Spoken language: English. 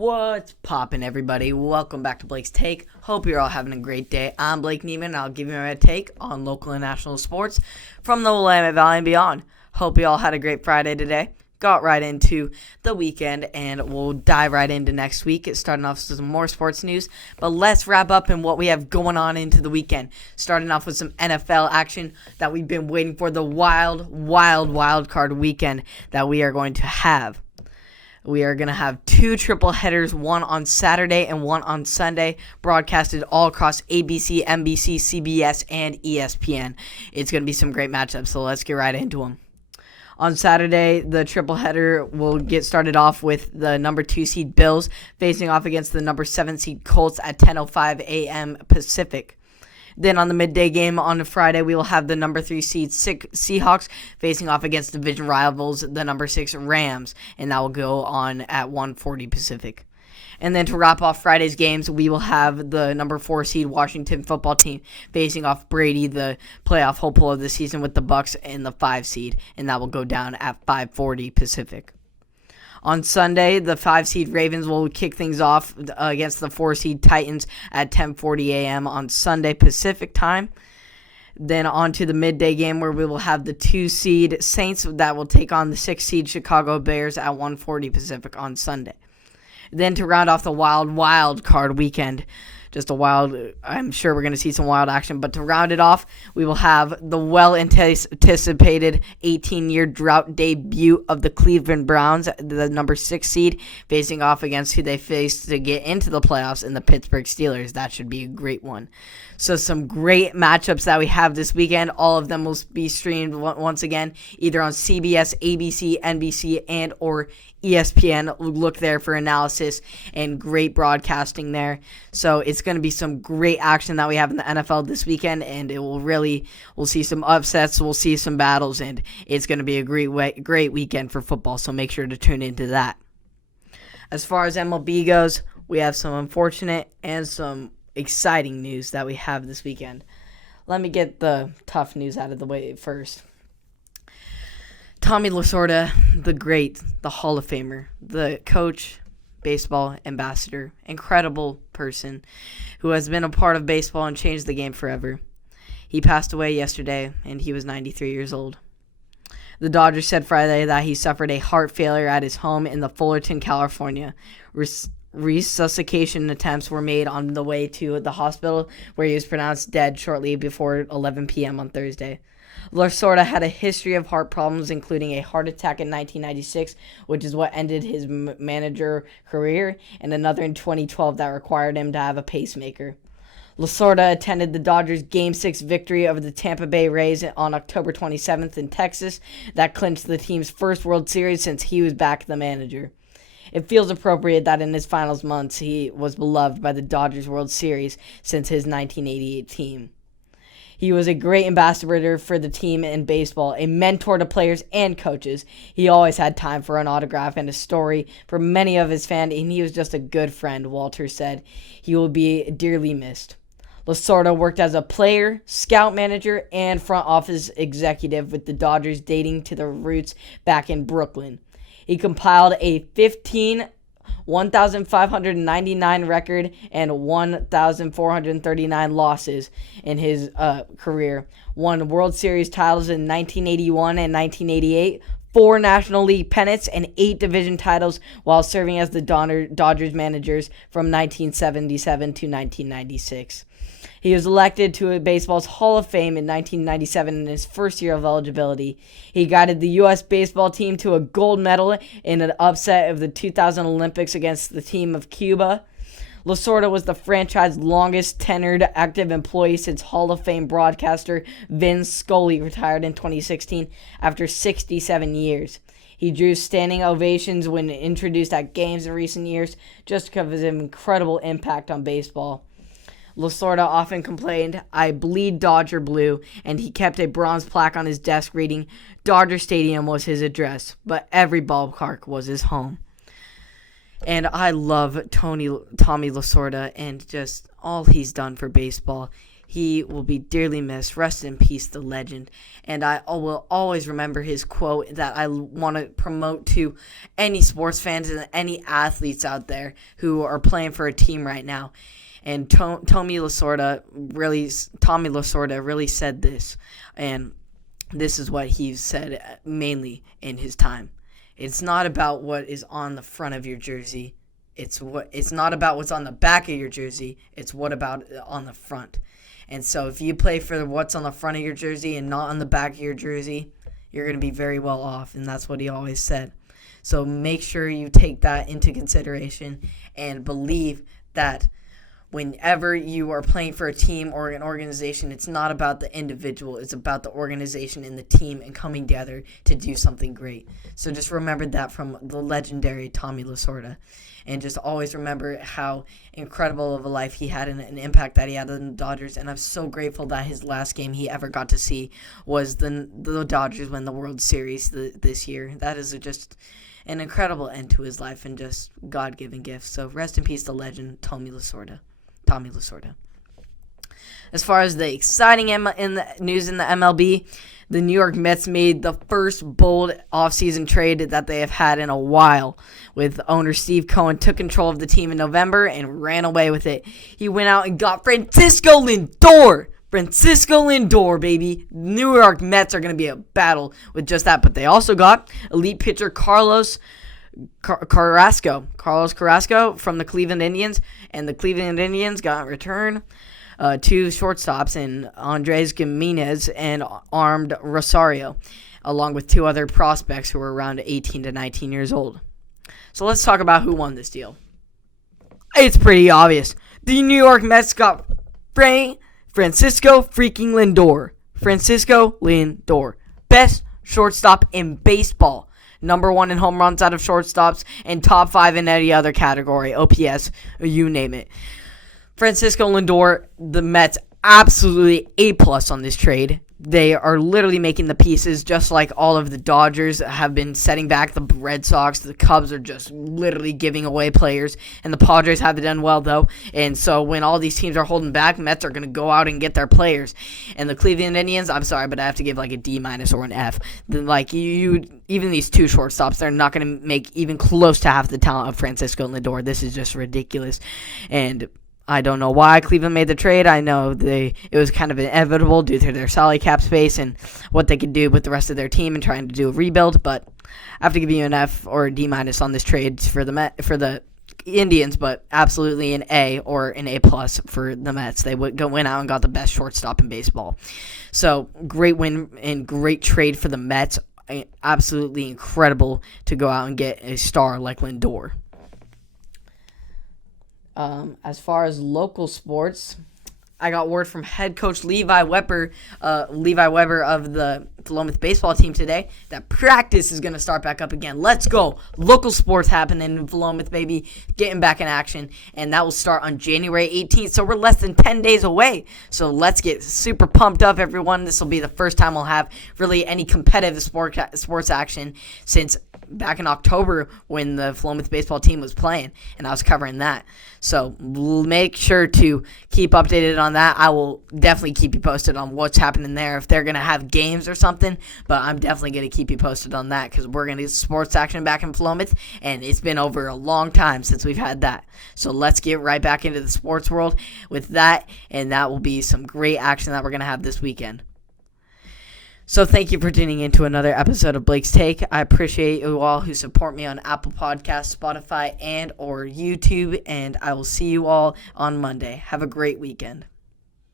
What's poppin', everybody? Welcome back to Blake's Take. Hope you're all having a great day. I'm Blake Neiman, and I'll give you my take on local and national sports from the Willamette Valley and beyond. Hope you all had a great Friday today. Got right into the weekend, and we'll dive right into next week. It's starting off with some more sports news, but let's wrap up in what we have going on into the weekend. Starting off with some NFL action that we've been waiting for, the wild card weekend that we are going to have. We are going to have two triple headers, one on Saturday and one on Sunday, broadcasted all across ABC, NBC, CBS, and ESPN. It's going to be some great matchups, so let's get right into them. On Saturday, the triple header will get started off with the number 2 seed Bills facing off against the number 7 seed Colts at 10:05 a.m. Pacific. Then on the midday game on Friday, we will have the number 3 seed Seahawks facing off against division rivals, the number 6 Rams, and that will go on at 1:40 Pacific. And then to wrap off Friday's games, we will have the number 4 seed Washington football team facing off Brady, the playoff hopeful of the season, with the Bucs and the 5 seed, and that will go down at 5:40 Pacific. On Sunday, the 5 seed Ravens will kick things off against the 4 seed Titans at 10:40 a.m. on Sunday Pacific time. Then on to the midday game where we will have the 2 seed Saints that will take on the 6 seed Chicago Bears at 1:40 Pacific on Sunday. Then to round off the wild card weekend, I'm sure we're going to see some wild action, but to round it off, we will have the well-anticipated 18-year drought debut of the Cleveland Browns, the number 6 seed, facing off against who they face to get into the playoffs in the Pittsburgh Steelers. That should be a great one. So some great matchups that we have this weekend. All of them will be streamed once again, either on CBS, ABC, NBC, and or ESPN. Look there for analysis and great broadcasting there. So it's going to be some great action that we have in the NFL this weekend, and we'll see some upsets, we'll see some battles, and it's going to be a great weekend for football. So make sure to tune into that. As far as MLB goes, we have some unfortunate and some exciting news that we have this weekend. Let me get the tough news out of the way first. Tommy Lasorda, the great, the Hall of Famer, the coach, baseball ambassador, incredible person who has been a part of baseball and changed the game forever. He passed away yesterday, and he was 93 years old. The Dodgers said Friday that he suffered a heart failure at his home in the Fullerton, California. Resuscitation attempts were made on the way to the hospital, where he was pronounced dead shortly before 11 p.m. on Thursday. Lasorda had a history of heart problems, including a heart attack in 1996, which is what ended his manager career, and another in 2012 that required him to have a pacemaker. Lasorda attended the Dodgers' Game 6 victory over the Tampa Bay Rays on October 27th in Texas that clinched the team's first World Series since he was back the manager. It feels appropriate that in his finals months he was beloved by the Dodgers World Series since his 1988 team. He was a great ambassador for the team in baseball, a mentor to players and coaches. He always had time for an autograph and a story for many of his fans, and he was just a good friend, Walter said. He will be dearly missed. Lasorda worked as a player, scout manager, and front office executive with the Dodgers dating to their roots back in Brooklyn. He compiled a 1,599 record and 1,439 losses in his career. Won World Series titles in 1981 and 1988, 4 National League pennants, and 8 division titles while serving as the Dodgers managers from 1977 to 1996. He was elected to baseball's Hall of Fame in 1997 in his first year of eligibility. He guided the U.S. baseball team to a gold medal in an upset of the 2000 Olympics against the team of Cuba. Lasorda was the franchise's longest tenured active employee since Hall of Fame broadcaster Vin Scully retired in 2016 after 67 years. He drew standing ovations when introduced at games in recent years just because of his incredible impact on baseball. Lasorda often complained, "I bleed Dodger blue," and he kept a bronze plaque on his desk reading, "Dodger Stadium was his address, but every ballpark was his home." And I love Tommy Lasorda and just all he's done for baseball. He will be dearly missed. Rest in peace, the legend. And I will always remember his quote that I want to promote to any sports fans and any athletes out there who are playing for a team right now. And Tommy Lasorda really said this, and this is what he said mainly in his time. It's not about what is on the front of your jersey. It's not about what's on the back of your jersey. It's what about on the front. And so if you play for what's on the front of your jersey and not on the back of your jersey, you're going to be very well off, and that's what he always said. So make sure you take that into consideration and believe that whenever you are playing for a team or an organization, it's not about the individual. It's about the organization and the team and coming together to do something great. So just remember that from the legendary Tommy Lasorda. And just always remember how incredible of a life he had and an impact that he had on the Dodgers. And I'm so grateful that his last game he ever got to see was the Dodgers win the World Series this year. That is just an incredible end to his life and just God-given gift. So rest in peace, the legend, Tommy Lasorda. As far as the exciting news in the MLB, the New York Mets made the first bold offseason trade that they have had in a while, with owner Steve Cohen took control of the team in November and ran away with it. He went out and got Francisco Lindor. Francisco Lindor, baby. New York Mets are going to be a battle with just that, but they also got elite pitcher Carlos Carrasco from the Cleveland Indians, and the Cleveland Indians got in return two shortstops in Andres Gimenez and Armed Rosario, along with two other prospects who were around 18 to 19 years old. So let's talk about who won this deal. It's pretty obvious. The New York Mets got Francisco freaking Lindor. Francisco Lindor. Best shortstop in baseball. Number 1 in home runs out of shortstops and top 5 in any other category. OPS, you name it. Francisco Lindor, the Mets, absolutely A+ on this trade. They are literally making the pieces just like all of the Dodgers have been setting back the Red Sox. The Cubs are just literally giving away players. And the Padres haven't done well, though. And so when all these teams are holding back, Mets are going to go out and get their players. And the Cleveland Indians, I'm sorry, but I have to give like a D- or an F. Even these two shortstops, they're not going to make even close to half the talent of Francisco Lindor. This is just ridiculous. And I don't know why Cleveland made the trade. I know it was kind of inevitable due to their salary cap space and what they could do with the rest of their team and trying to do a rebuild. But I have to give you an F or a D- on this trade for the Indians, but absolutely an A or an A+ for the Mets. They went out and got the best shortstop in baseball. So great win and great trade for the Mets. Absolutely incredible to go out and get a star like Lindor. As far as local sports, I got word from head coach Levi Weber of the Willamette baseball team today that practice is going to start back up again. Let's go. Local sports happening in Willamette, baby. Getting back in action. And that will start on January 18th. So we're less than 10 days away. So let's get super pumped up, everyone. This will be the first time we'll have really any competitive sports action since back in October when the Willamette baseball team was playing, and I was covering that. So make sure to keep updated on that. I will definitely keep you posted on what's happening there, if they're going to have games or something, but I'm definitely going to keep you posted on that because we're going to get sports action back in Willamette, and it's been over a long time since we've had that. So let's get right back into the sports world with that, and that will be some great action that we're going to have this weekend. So thank you for tuning in to another episode of Blake's Take. I appreciate you all who support me on Apple Podcasts, Spotify, and or YouTube, and I will see you all on Monday. Have a great weekend.